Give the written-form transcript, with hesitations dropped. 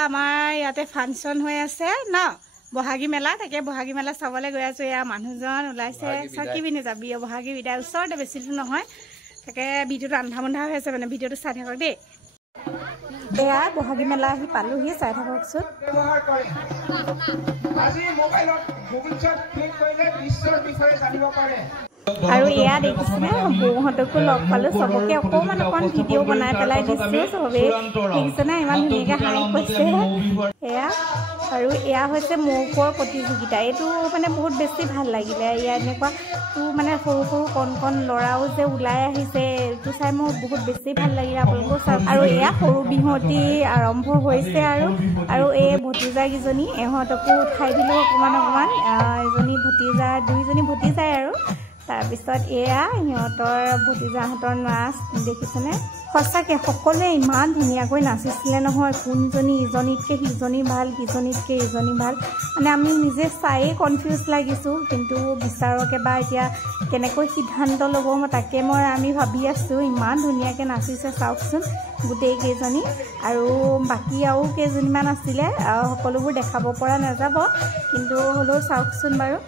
আমাৰ ইয়াতে ফাংচন হৈ আছে ন বহাগী মেলা তাকে বহাগী মেলা চাবলৈ গৈ আছো এয়া মানুহজন ওলাইছে চাকি পিনে যাবি বহাগী বিদায় ওচৰতে বেছি দূৰ নহয় তাকে ভিডিঅ'টো আন্ধা বন্ধা হৈ আছে মানে ভিডিঅ'টো চাই থাকক দেই এয়া বহাগী মেলা আহি পালোহি চাই থাককচোন আৰু এয়া দেখিছেনে বৌহঁতকো লগ পালো চবকে অকণমান ভিডিঅ' বনাই পেলাই দিছো চবেই দেখিছেনে ইমান ধুনীয়াকৈ হাঁহি কৈছে এয়া আৰু এয়া হৈছে মৌকৰ প্ৰতিযোগিতা এইটো মানে বহুত বেছি ভাল লাগিলে এয়া এনেকুৱা মানে সৰু সৰু কণ কণ ল'ৰাও যে ওলাই আহিছে এইটো চাই মোৰ বহুত বেছি ভাল লাগিলে আপোনালোকেও চাওক আৰু এয়া সৰু বিহুৱতী আৰম্ভ হৈছে আৰু এই ভতিজাকেইজনী এহঁতকো উঠাই দিলোঁ অকণমান এজনী ভতিজা দুইজনী ভতিজাই আৰু তাৰপিছত এয়া সিহঁতৰ ভতিজাহঁতৰ নাচ দেখিছেনে সঁচাকৈ সকলোৱে ইমান ধুনীয়াকৈ নাচিছিলে নহয় কোনজনী ইজনীতকৈ সিজনী ভাল সিজনীতকৈ ইজনী ভাল মানে আমি নিজে চায়েই কনফিউজ লাগিছোঁ কিন্তু বিচাৰকে বা এতিয়া কেনেকৈ সিদ্ধান্ত ল'ব আমি ভাবি আছোঁ ইমান ধুনীয়াকৈ নাচিছে চাওকচোন গোটেইকেইজনী আৰু বাকী আৰু কেইজনীমান আছিলে সকলোবোৰ দেখাব পৰা নাযাব কিন্তু হ'লেও চাওকচোন বাৰু